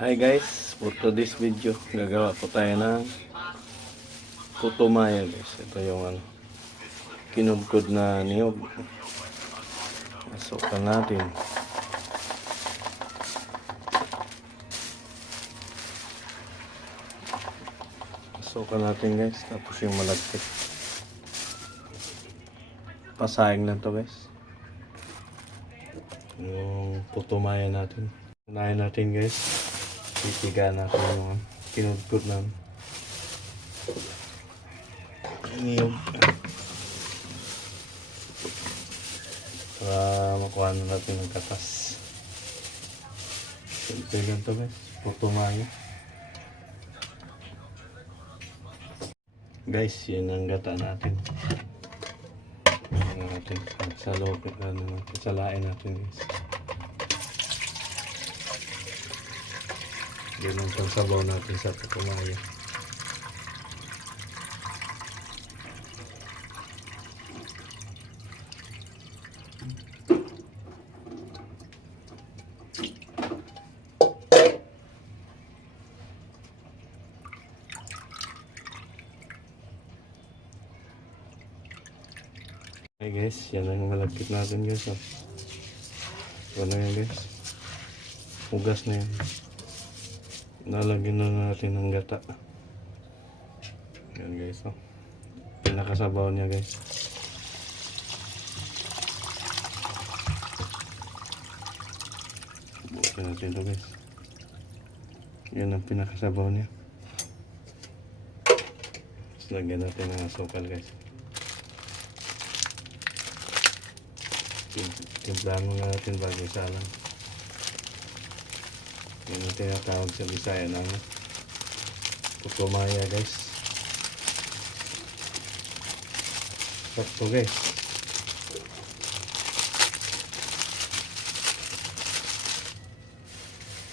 Hi guys, for today's video, gagawa po tayo ng putumaya guys. Ito yung kinudkod na niyog. Masukan natin. Masukan natin guys, tapos yung malagkit. Pasayang lang to guys. Yung putumaya natin. Unahin natin guys. Titiga natin yung kinudkod na niyog. Para makuha na natin ng katas. Simple lang to guys. Putumaya. Guys, yun ang gata natin. Sa loob natin. Salain natin guys. Yun ang pangsabaw natin sa putumaya. Okay guys, yan ang malagkit natin guys. Ano yan guys? Hugas na yan. Nalagyan na natin ng gata. Yan guys. Pinakasabaw niya guys. Bukan natin ito guys. Yan ang pinakasabaw niya. Tapos lagyan natin ng asukal guys. Timplahan muna natin bago isalang. Yan ang tinatawag sa Bisaya ng putumaya guys. Sakto guys.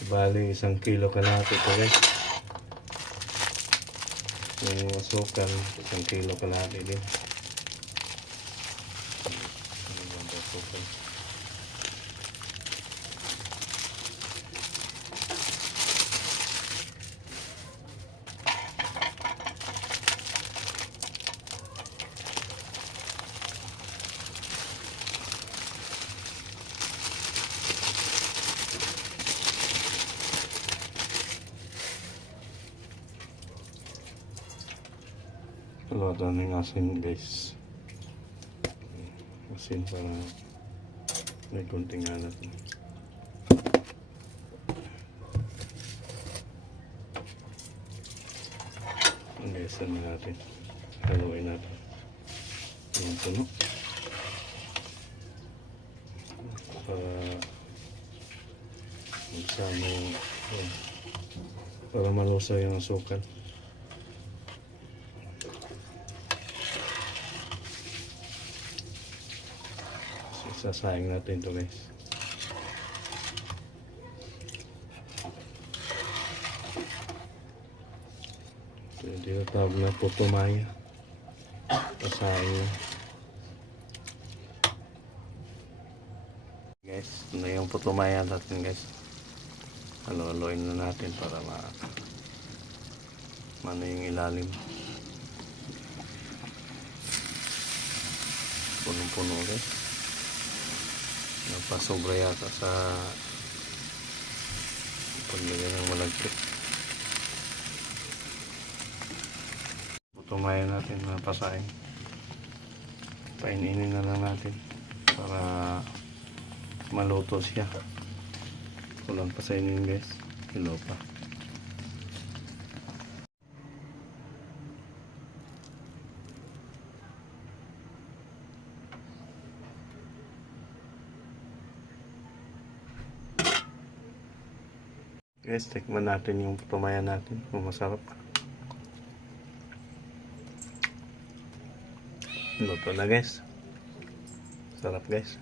Bali 1 kilo kalahati ito guys. Yung asukal 1 kilo kalahati din. Wala ng asin guys. Asin para may konting alat. Ang natin. Haluin natin. Yung puno. Para magsama yung para malusaw yung asukal. Sasayang natin ito guys. Ito yung tinatawag na putumaya. Sasayang na. Guys, ito na yung putumaya natin guys. Halo-haloin na natin para mano yung ilalim. Punong-puno guys. Napasobra yata sa paglagay ng malagkit. Putumaya natin na pasain. Paininin na lang natin para maluto siya. Kulang pasainin guys. Kilo pa. Guys, tikman natin yung putumaya natin kung masarap. Luto na guys. Sarap guys.